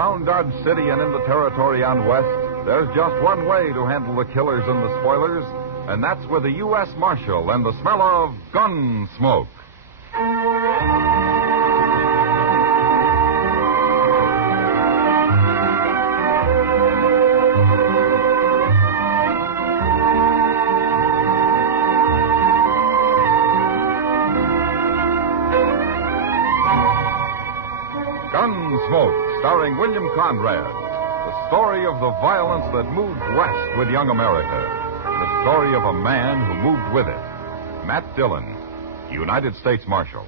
Around Dodge City and in the territory on West, there's just one way to handle the killers and the spoilers, and that's with a U.S. Marshal and the smell of gun smoke. Gunsmoke, starring William Conrad. The story of the violence that moved west with young America. The story of a man who moved with it. Matt Dillon, United States Marshal.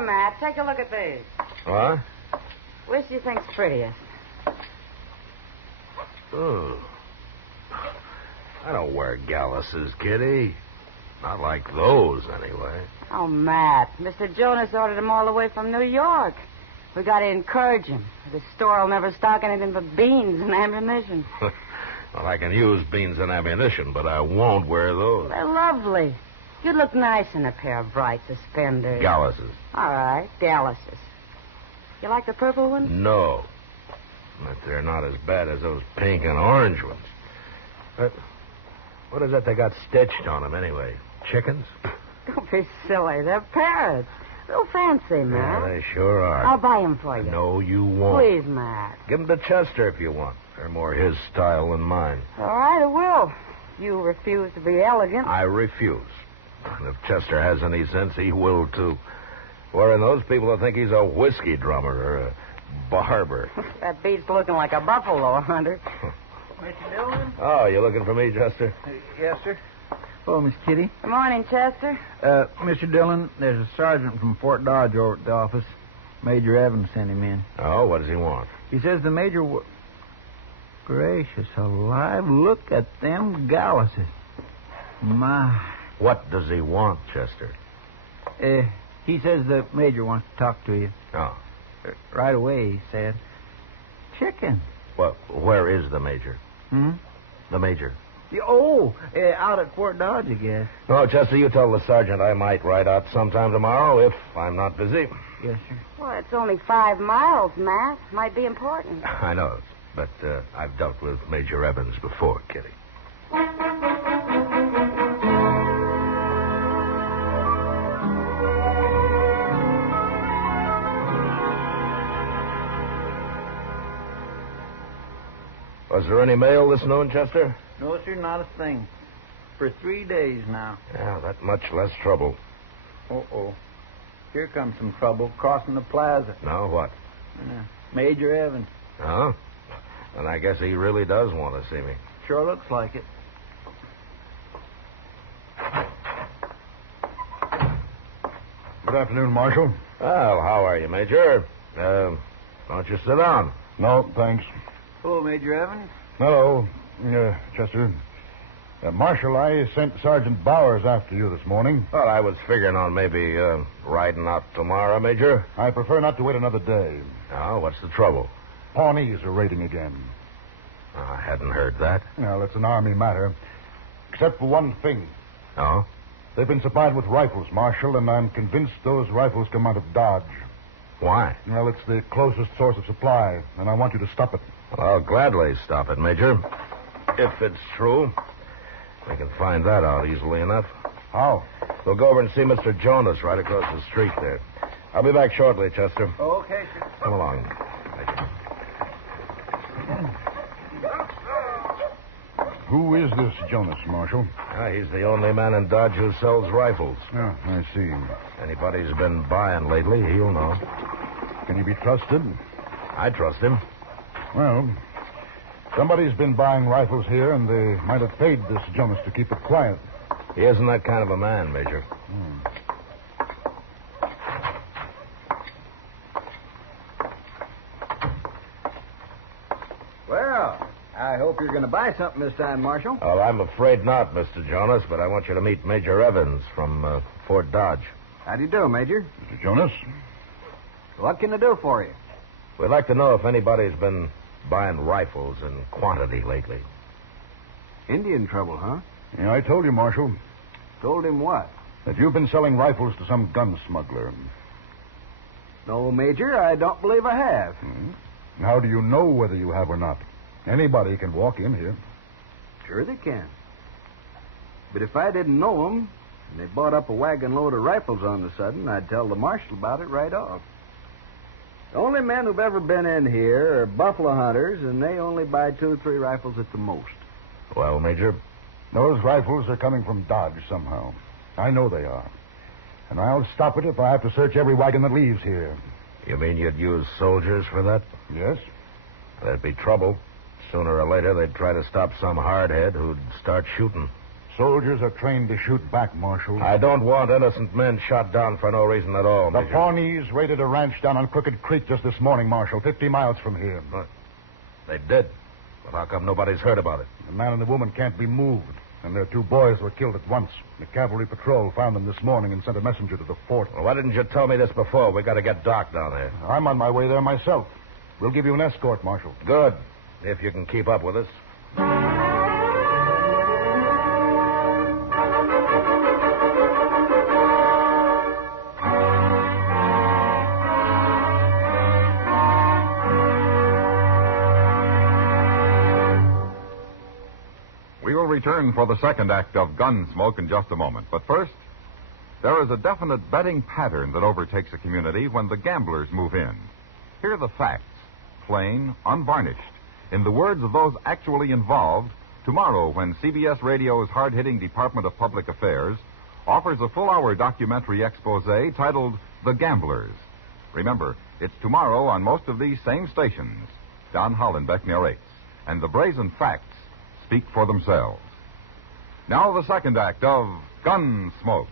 Matt, take a look at these. What? Which do you think's prettiest? Oh. I don't wear galluses, Kitty. Not like those, anyway. Oh, Matt, Mr. Jonas ordered them all the way from New York. We got to encourage him. The store will never stock anything but beans and ammunition. Well, I can use beans and ammunition, but I won't wear those. They're lovely. You'd look nice in a pair of bright suspenders. Galluses. All right, galluses. You like the purple ones? No. But they're not as bad as those pink and orange ones. But what is that they got stitched on them, anyway? Chickens? Don't be silly. They're parrots. Real fancy, Matt. Yeah, they sure are. I'll buy them for you. No, you won't. Please, Matt. Give them to Chester if you want. They're more his style than mine. All right, I will. You refuse to be elegant. I refuse. And if Chester has any sense, he will, too. Wearing those, people will think he's a whiskey drummer or a barber. That beats looking like a buffalo hunter. Mr. Dillon? Oh, you looking for me, Chester? Yes, sir. Oh, Miss Kitty. Good morning, Chester. Mr. Dillon, there's a sergeant from Fort Dodge over at the office. Major Evans sent him in. Oh, what does he want? He says the major... Gracious alive, look at them galluses. My... What does he want, Chester? He says the major wants to talk to you. Oh. Right away, he said. Chicken. Well, where is the major? Hmm? The major. Out at Fort Dodge, I guess. Oh, Chester, you tell the sergeant I might ride out sometime tomorrow if I'm not busy. Yes, sir. Well, it's only 5 miles, Matt. Might be important. I know, but I've dealt with Major Evans before, Kitty. Was there any mail this noon, Chester? No, sir, not a thing. For 3 days now. Yeah, that much less trouble. Uh-oh. Here comes some trouble crossing the plaza. Now what? Major Evans. Oh? And I guess he really does want to see me. Sure looks like it. Good afternoon, Marshal. Well, how are you, Major? Don't you sit down? No, thanks. Hello, Major Evans. Hello, Chester. Marshal, I sent Sergeant Bowers after you this morning. Well, I was figuring on maybe riding out tomorrow, Major. I prefer not to wait another day. Oh, what's the trouble? Pawnees are raiding again. I hadn't heard that. Well, it's an Army matter. Except for one thing. Oh? They've been supplied with rifles, Marshal, and I'm convinced those rifles come out of Dodge. Why? Well, it's the closest source of supply, and I want you to stop it. Well, I'll gladly stop it, Major. If it's true. We can find that out easily enough. How? We'll go over and see Mr. Jonas right across the street there. I'll be back shortly, Chester. Okay, sir. Come along, Major. Who is this Jonas, Marshal? He's the only man in Dodge who sells rifles. Oh, I see. Anybody's been buying lately, he'll know. Can he be trusted? I trust him. Well, somebody's been buying rifles here, and they might have paid this Jonas to keep it quiet. He isn't that kind of a man, Major. Well, I hope you're going to buy something this time, Marshal. Well, I'm afraid not, Mr. Jonas, but I want you to meet Major Evans from Fort Dodge. How do you do, Major? Mr. Jonas? What can I do for you? We'd like to know if anybody's been buying rifles in quantity lately. Indian trouble, huh? Yeah, I told you, Marshal, Told him what? that you've been selling rifles to some gun smuggler. No, Major, I don't believe I have. How do you know whether you have or not? Anybody can walk in here. Sure they can. But if I didn't know them, and they bought up a wagon load of rifles on the sudden, I'd tell the marshal about it right off. The only men who've ever been in here are buffalo hunters, and they only buy 2 or 3 rifles at the most. Well, Major? Those rifles are coming from Dodge somehow. I know they are. And I'll stop it if I have to search every wagon that leaves here. You mean you'd use soldiers for that? Yes? There'd be trouble. Sooner or later, they'd try to stop some hardhead who'd start shooting. Soldiers are trained to shoot back, Marshal. I don't want innocent men shot down for no reason at all, The Major. Pawnees raided a ranch down on Crooked Creek just this morning, Marshal, 50 miles from here. They did. But how come nobody's heard about it? The man and the woman can't be moved, and their 2 boys were killed at once. The cavalry patrol found them this morning and sent a messenger to the fort. Well, why didn't you tell me this before? We got to get Doc down there. I'm on my way there myself. We'll give you an escort, Marshal. Good. If you can keep up with us. We will return for the second act of Gunsmoke in just a moment. But first, there is a definite betting pattern that overtakes a community when the gamblers move in. Here are the facts, plain, unvarnished, in the words of those actually involved, tomorrow when CBS Radio's hard-hitting Department of Public Affairs offers a full-hour documentary expose titled The Gamblers. Remember, it's tomorrow on most of these same stations. Don Hollenbeck narrates, and the brazen facts speak for themselves. Now the second act of Gunsmoke.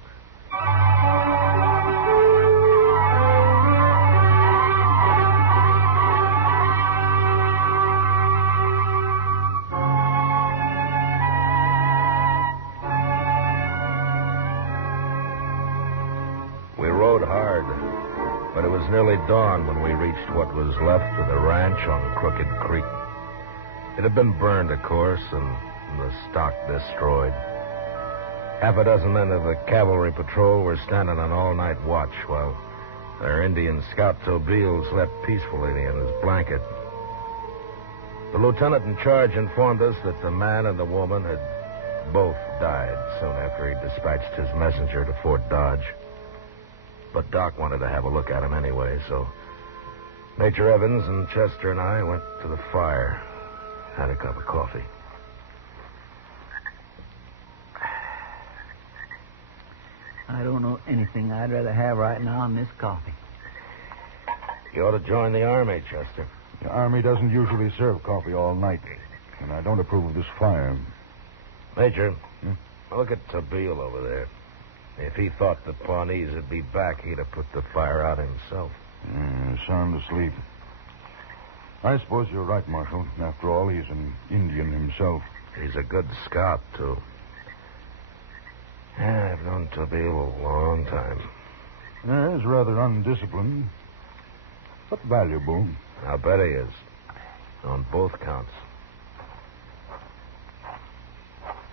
We rode hard, but it was nearly dawn when we reached what was left of the ranch on Crooked Creek. It had been burned, of course, and the stock destroyed. Half a dozen men of the cavalry patrol were standing on all-night watch while their Indian scout Tobil slept peacefully in his blanket. The lieutenant in charge informed us that the man and the woman had both died soon after he dispatched his messenger to Fort Dodge. But Doc wanted to have a look at him anyway, so Major Evans and Chester and I went to the fire, had a cup of coffee. I don't know anything I'd rather have right now than this coffee. You ought to join the Army, Chester. The Army doesn't usually serve coffee all night, and I don't approve of this fire. Major, look at Tobil over there. If he thought the Pawnees would be back, he'd have put the fire out himself. Sound asleep. I suppose you're right, Marshal. After all, he's an Indian himself. He's a good scout, too. Yeah, I've known Tobil a long time. He's rather undisciplined, but valuable. I'll bet he is. On both counts.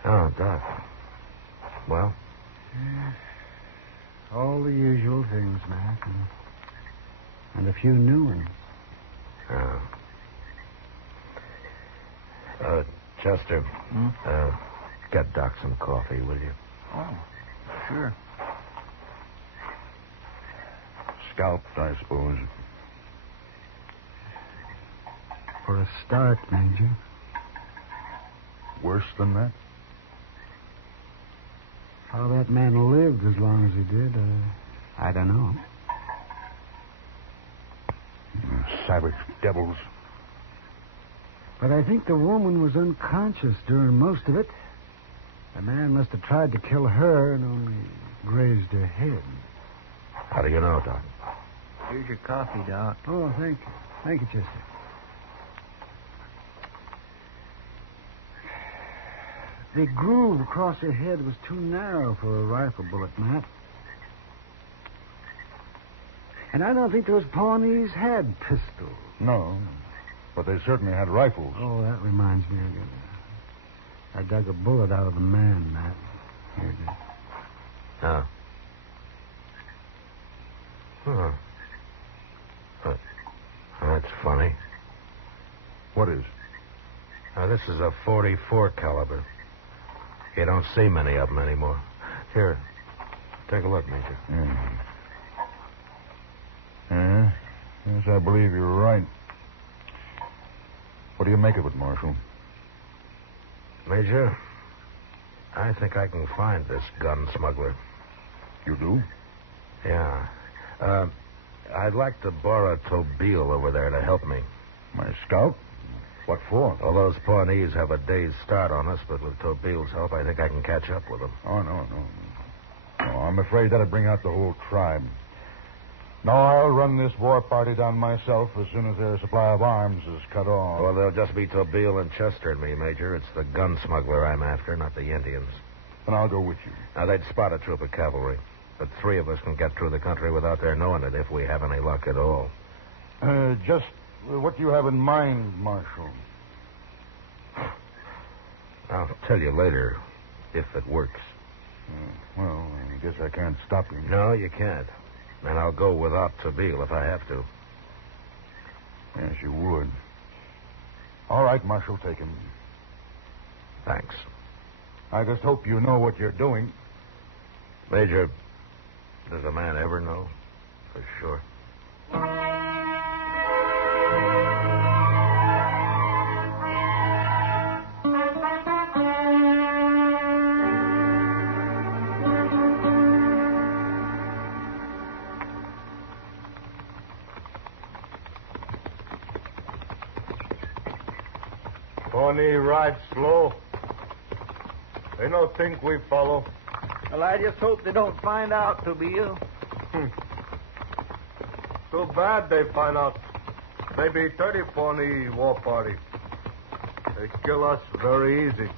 Oh, Doc. Well? All the usual things, Mac. And a few new ones. Chester, get Doc some coffee, will you? Oh, sure. Scalped, I suppose. For a start, Major. Worse than that? How that man lived as long as he did, I don't know. Savage devils. But I think the woman was unconscious during most of it. The man must have tried to kill her and only grazed her head. How do you know, Doc? Here's your coffee, Doc. Oh, thank you. Thank you, Chester. The groove across her head was too narrow for a rifle bullet, Matt. And I don't think those Pawnees had pistols. No, but they certainly had rifles. Oh, that reminds me. I dug a bullet out of the man, Matt. Here it is. Oh. Huh. That's funny. What is? Now, this is a .44 caliber. You don't see many of them anymore. Here, take a look, Major. Yes, I believe you're right. What do you make of it, Marshal? Major, I think I can find this gun smuggler. You do? Yeah. I'd like to borrow Tobeel over there to help me. My scout? What for? Well, those Pawnees have a day's start on us, but with Tobeel's help, I think I can catch up with them. Oh, no. No, I'm afraid that'd bring out the whole tribe. No, I'll run this war party down myself as soon as their supply of arms is cut off. Well, there'll just be Tobeel and Chester and me, Major. It's the gun smuggler I'm after, not the Indians. Then I'll go with you. Now, they'd spot a troop of cavalry, but 3 of us can get through the country without their knowing it if we have any luck at all. Just what do you have in mind, Marshal? I'll tell you later if it works. Well, I guess I can't stop you. No, you can't. And I'll go without Tobeel if I have to. Yes, you would. All right, Marshal, take him. Thanks. I just hope you know what you're doing. Major, does a man ever know? For sure. Pawnee ride slow. They don't think we follow. Well, I just hope they don't find out, Tobeel. Too bad they find out. Maybe 30 Pawnee war party. They kill us very easy.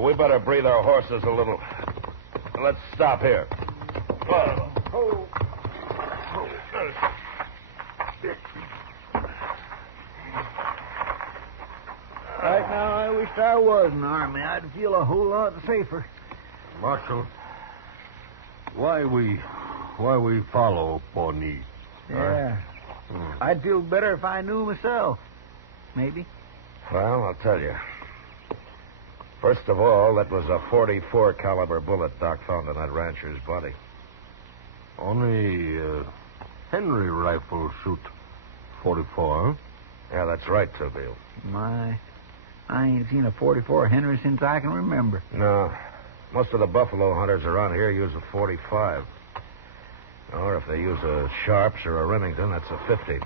We better breathe our horses a little. Let's stop here. Right now, I wish I was an army. I'd feel a whole lot safer. Marshal, why we follow Pawnee? Yeah. I'd feel better if I knew myself. Maybe. Well, I'll tell you. First of all, that was a .44 caliber bullet Doc found in that rancher's body. Only Henry rifle shoot 44, huh? Yeah, that's right, Tobeel. I ain't seen a .44 Henry since I can remember. No. Most of the buffalo hunters around here use a .45. Or if they use a Sharps or a Remington, that's a .50.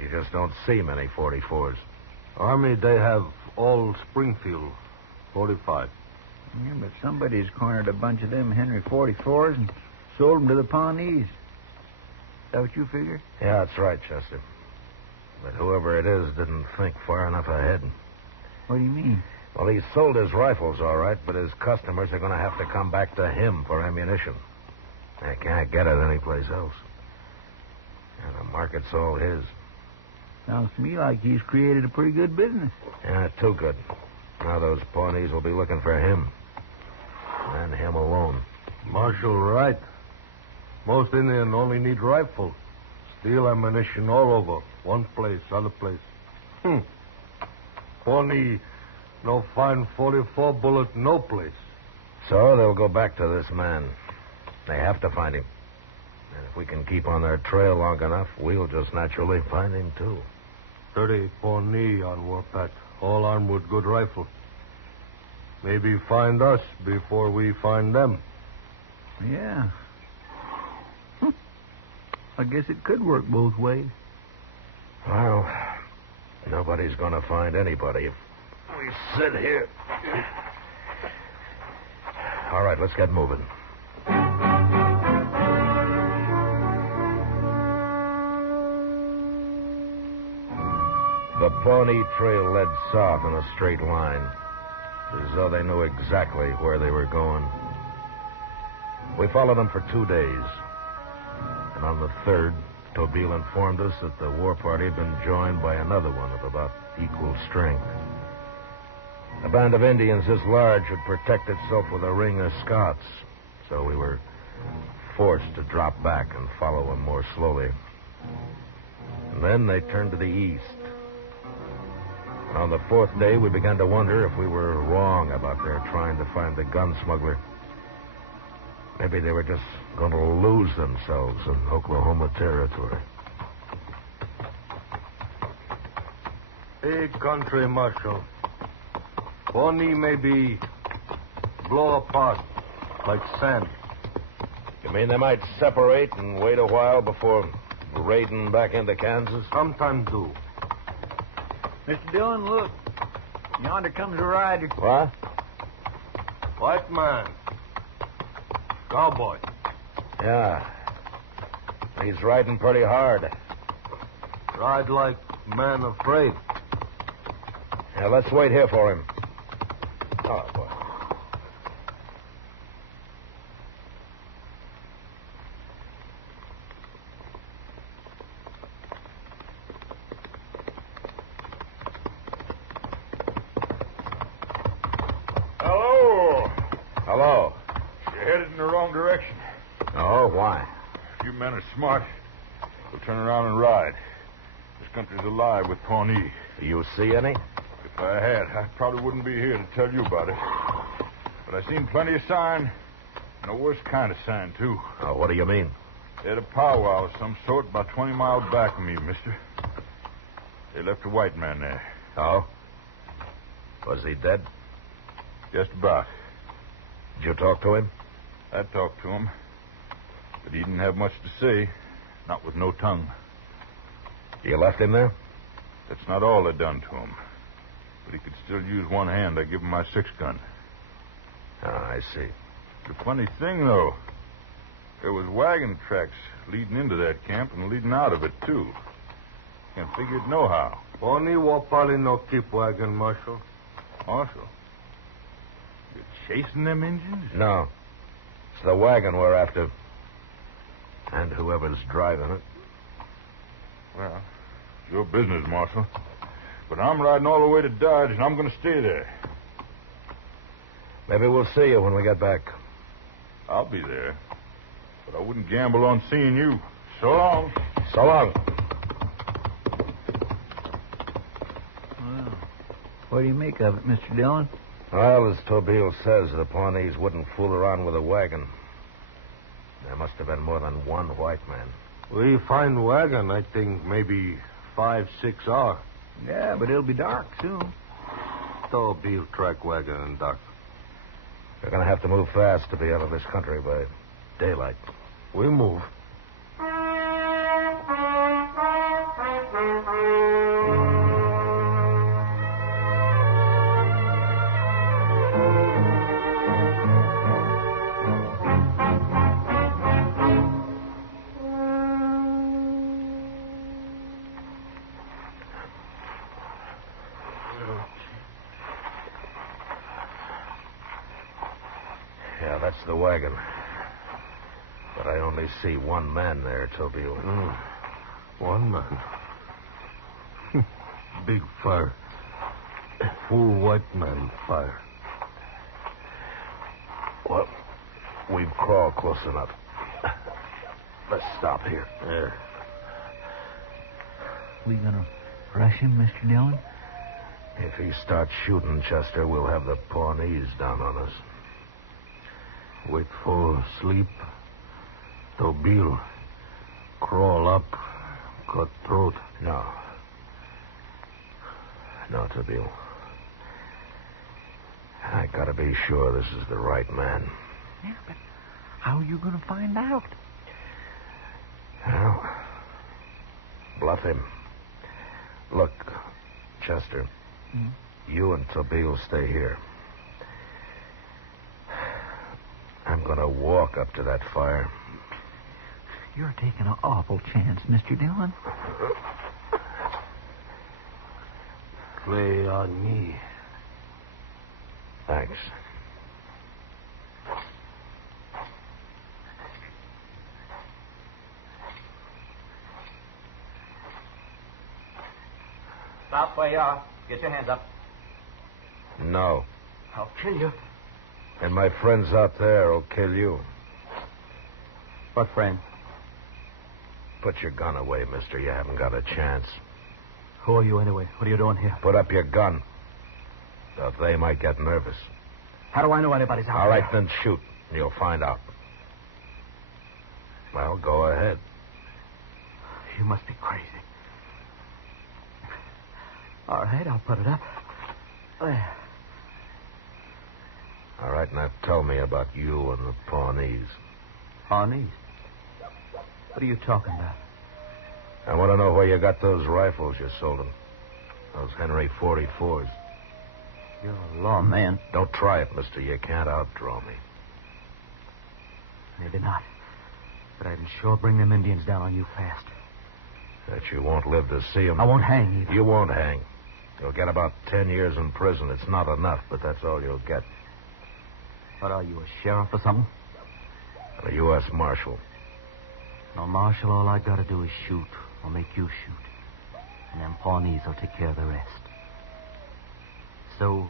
You just don't see many .44s. Army, they have all Springfield 45. Yeah, but somebody's cornered a bunch of them Henry .44s and sold them to the Pawnees. Is that what you figure? Yeah, that's right, Chester. But whoever it is didn't think far enough ahead. What do you mean? Well, he sold his rifles, all right, but his customers are going to have to come back to him for ammunition. They can't get it anyplace else. And the market's all his. Sounds to me like he's created a pretty good business. Yeah, too good. Now those Pawnees will be looking for him. And him alone. Marshal right. Most Indian only need rifle. Steal ammunition all over. One place, other place. Pawnee no find 44 bullet no place. So they'll go back to this man. They have to find him. And if we can keep on their trail long enough, we'll just naturally find him, too. 30 Pawnee on warpath, all armed with good rifle. Maybe find us before we find them. Yeah. I guess it could work both ways. Well, nobody's going to find anybody if we sit here. All right, let's get moving. The Pawnee trail led south in a straight line. as though they knew exactly where they were going. We followed them for 2 days. And on the third, Tobeel informed us that the war party had been joined by another one of about equal strength. A band of Indians this large would protect itself with a ring of Scots, so we were forced to drop back and follow them more slowly. And then they turned to the east. And on the fourth day, we began to wonder if we were wrong about their trying to find the gun smuggler. Maybe they were just going to lose themselves in Oklahoma territory. Big country, Marshal. Pawnee may be blow apart like sand. You mean they might separate and wait a while before raiding back into Kansas? Sometimes do. Mr. Dillon, look. Yonder comes a rider. What? White man. Cowboy. Yeah. He's riding pretty hard. Ride like man afraid. Yeah, let's wait here for him. Oh, boy. Hello. Hello. You're headed in the wrong direction. Oh, why? If you men are smart, we'll turn around and ride. This country's alive with Pawnee. Do you see any? If I had, I probably wouldn't be here to tell you about it. But I seen plenty of sign, and a worse kind of sign, too. Oh, what do you mean? They had a powwow of some sort about 20 miles back from me, mister. They left a white man there. Oh? Was he dead? Just about. Did you talk to him? I talked to him, but he didn't have much to say, not with no tongue. You left him there? That's not all they done to him. But he could still use one hand. I give him my 6-gun. Oh, I see. The funny thing, though, there was wagon tracks leading into that camp and leading out of it, too. Can't figure it no how. Pawnee will probably no keep wagon, Marshal. Marshal, you're chasing them Indians? No. It's the wagon we're after. And whoever's driving it. Well, it's your business, Marshal. But I'm riding all the way to Dodge, and I'm going to stay there. Maybe we'll see you when we get back. I'll be there. But I wouldn't gamble on seeing you. So long. So long. Well, what do you make of it, Mr. Dillon? Well, as Tobeel says, the Pawnees wouldn't fool around with a wagon. There must have been more than one white man. We find wagon, I think, maybe 5, 6 hours. Yeah, but it'll be dark soon. Tobeel track wagon and dark. We're going to have to move fast to be out of this country by daylight. We move. Yeah, that's the wagon. But I only see one man there, Tobeel. One man. Big fire. Full white man fire. Well, we've crawled close enough. Let's stop here. Yeah. We gonna rush him, Mr. Dillon? If he starts shooting, Chester, we'll have the Pawnees down on us. Wait for sleep. Tobeel. Crawl up. Cut throat. No. No, Tobeel. I gotta be sure this is the right man. Yeah, but how are you gonna find out? Well, bluff him. Look, Chester, you and Tobeel stay here. I'm going to walk up to that fire. You're taking an awful chance, Mr. Dillon. Play on me. Thanks. Stop where you are. Get your hands up. No. I'll kill you. And my friends out there will kill you. What friend? Put your gun away, mister. You haven't got a chance. Who are you anyway? What are you doing here? Put up your gun. So they might get nervous. How do I know anybody's out All there? right, then shoot. You'll find out. Well, go ahead. You must be crazy. All right, I'll put it up. There. All right, now tell me about you and the Pawnees. Pawnees? What are you talking about? I want to know where you got those rifles you sold them. Those Henry 44s. You're a lawman. Don't try it, mister. You can't outdraw me. Maybe not. But I'd sure bring them Indians down on you fast. That you won't live to see them. I won't hang either. You won't hang. You'll get about 10 years in prison. It's not enough, but that's all you'll get. What are you, a sheriff or something? A U.S. Marshal. No, Marshal, all I gotta do is shoot, or make you shoot. And them Pawnees will take care of the rest. So,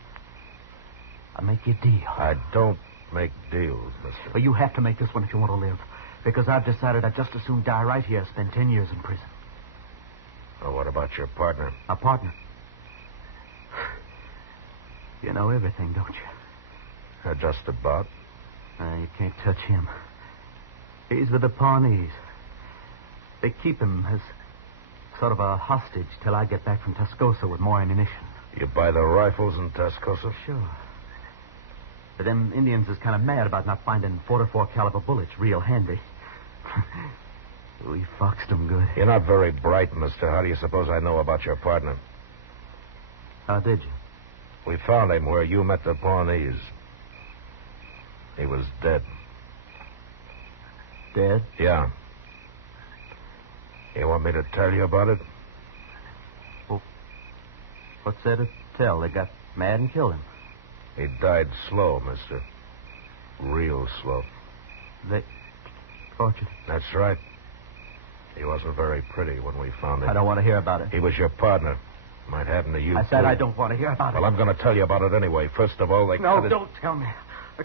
I make you a deal. I don't make deals, mister. But you have to make this one if you want to live. Because I've decided I'd just as soon die right here as spend 10 years in prison. Well, what about your partner? My partner? You know everything, don't you? Just about. You can't touch him. He's with the Pawnees. They keep him as sort of a hostage till I get back from Tascosa with more ammunition. You buy the rifles in Tascosa? Sure. But them Indians is kind of mad about not finding 44 caliber bullets real handy. We foxed them good. You're not very bright, mister. How do you suppose I know about your partner? How did you? We found him where you met the Pawnees. He was dead. Dead? Yeah. You want me to tell you about it? Well, what's there to tell? They got mad and killed him. He died slow, mister. Real slow. They tortured him. That's right. He wasn't very pretty when we found him. I don't want to hear about it. He was your partner. Might happen to you, I said too. I don't want to hear about it. Well, I'm going to tell you about it anyway. First of all, they No, cut it... don't tell me. I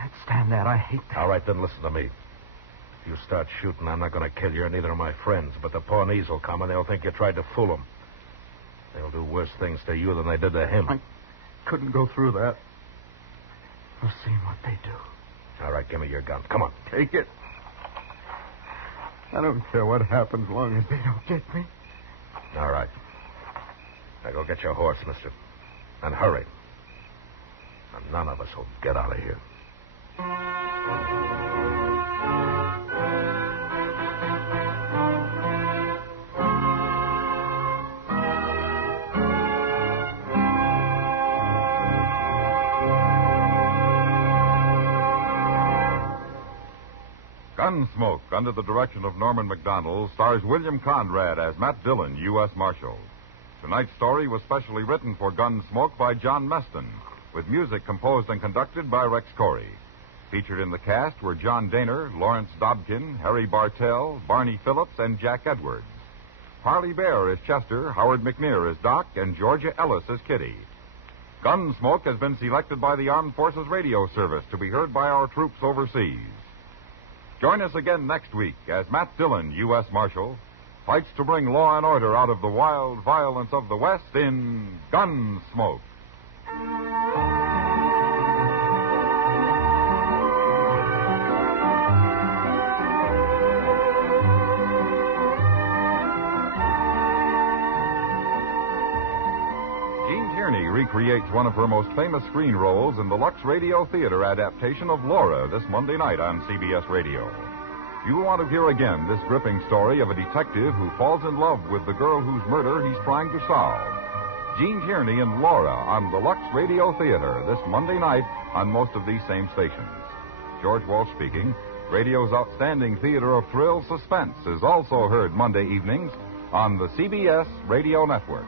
can't stand that. I hate that. All right, then listen to me. If you start shooting, I'm not going to kill you, or neither are my friends. But the Pawnees will come, and they'll think you tried to fool them. They'll do worse things to you than they did to him. I couldn't go through that. I've seen what they do. All right, give me your gun. Come on. Take it. I don't care what happens as long as they don't get me. All right. Now go get your horse, mister. And hurry. And none of us will get out of here. Gunsmoke, under the direction of Norman MacDonnell, stars William Conrad as Matt Dillon, U.S. Marshal. Tonight's story was specially written for Gunsmoke by John Meston, with music composed and conducted by Rex Corey. Featured in the cast were John Daner, Lawrence Dobkin, Harry Bartell, Barney Phillips, and Jack Edwards. Parley Baer is Chester, Howard McNear is Doc, and Georgia Ellis is Kitty. Gunsmoke has been selected by the Armed Forces Radio Service to be heard by our troops overseas. Join us again next week as Matt Dillon, U.S. Marshal, fights to bring law and order out of the wild violence of the West in Gunsmoke. Jean Tierney recreates one of her most famous screen roles in the Lux Radio Theater adaptation of Laura this Monday night on CBS Radio. You will want to hear again this gripping story of a detective who falls in love with the girl whose murder he's trying to solve. Jean Tierney and Laura on the Lux Radio Theater this Monday night on most of these same stations. George Walsh speaking. Radio's outstanding theater of thrill suspense is also heard Monday evenings on the CBS Radio Network.